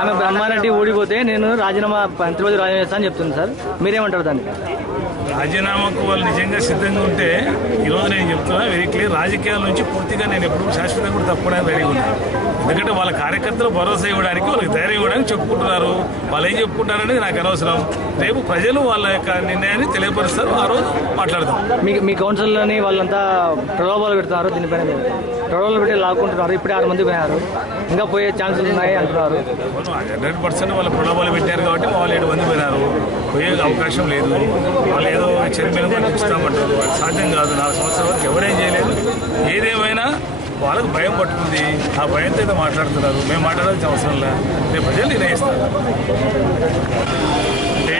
ఆమె బ్రహ్మారెడ్డి ఓడిపోతే నేను రాజీనామా మంత్రి రాజీనామా చేస్తా అని చెప్తుంది సార్, మీరేమంటారు దానికి? రాజీనామాకు వాళ్ళు నిజంగా సిద్ధంగా ఉంటే ఈరోజు నేను చెప్తున్నా వెరీ క్లియర్, రాజకీయాల నుంచి పూర్తిగా నేను ఎప్పుడు శాశ్వతంగా కూడా తప్పుకోవడానికి రెడీగా ఉన్నాను. ఎందుకంటే వాళ్ళ కార్యకర్తలు భరోసా ఇవ్వడానికి, వాళ్ళకి ధైర్యం ఇవ్వడానికి చెప్పుకుంటున్నారు. వాళ్ళు ఏం చెప్పుకుంటారనేది నాకు అనవసరం. రేపు ప్రజలు వాళ్ళ యొక్క నిర్ణయాన్ని తెలియపరుస్తారు, ఆ రోజు మాట్లాడదాం. మీ కౌన్సిల్లోని వాళ్ళంతా ప్రలోభాలు పెడుతున్నారు, దీనిపైన ప్రలోభాలు పెట్టి లాక్కుంటున్నారు. ఇప్పుడే 6 మంది పోయారు, ఇంకా పోయే ఛాన్సెస్ ఉన్నాయి అంటున్నారు. 100% వాళ్ళ ప్రలోభాలు పెట్టారు కాబట్టి వాళ్ళు 7 మంది పోయినారు. పోయే అవకాశం లేదు. వాళ్ళు ఏదో చైర్మన్ కూడా ఇస్తామంటారు, అది సాధ్యం కాదు. 4 సంవత్సరాల వరకు ఎవరేం చేయలేదు. ఏదేమైనా వాళ్ళకు భయం పట్టుకుంది, ఆ భయంతో ఏదో మాట్లాడుతున్నారు. మేము మాట్లాడాల్సిన అవసరం లేదు, రేపు ప్రజలు నిర్ణయిస్తారు. అంటే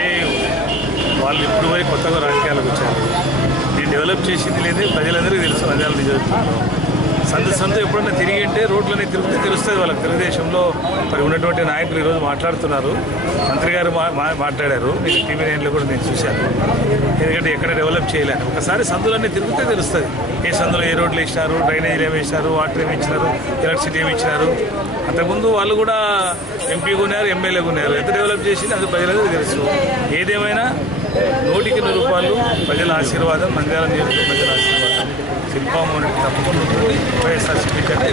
వాళ్ళు ఇప్పుడు పోయి కొత్తగా రాజకీయాలకు వచ్చారు. దీన్ని డెవలప్ చేసింది లేదే ప్రజలందరికీ తెలుసు. ప్రజల నిజంలో సంత ఎప్పుడన్నా తిరిగి అంటే రోడ్లనే తిరిగితే తెలుస్తుంది వాళ్ళకి. తెలుగుదేశంలో మరి ఉన్నటువంటి నాయకులు ఈరోజు మాట్లాడుతున్నారు. మంత్రి గారు మాట్లాడారు, నేను టీవీ 9లో కూడా నేను చూశాను. ఎందుకంటే ఎక్కడ డెవలప్ చేయలేను. ఒకసారి సందులన్నీ తిరిగితే తెలుస్తుంది. ఏ సందులో ఏ రోడ్లు వేసినారు, డ్రైనేజీలు ఏమి వేసినారు, వాటర్ ఏమి ఇచ్చినారు, ఎలక్ట్రిసిటీ ఏమి ఇచ్చినారు. అంతకుముందు వాళ్ళు కూడా ఎంపీగా ఉన్నారు, ఎమ్మెల్యేగా ఉన్నారు. ఎంత డెవలప్ చేసింది అది ప్రజలకు తెలుసు. ఏదేమైనా 100కి 100 రూపాయలు ప్రజల ఆశీర్వాదం, నంద్యాల నియోజకవర్గ ప్రజల ఆశీర్వాదం శిల్పామోనికి తప్పకుండా ఉంటుంది. వైఎస్ఆర్ సిపి కంటే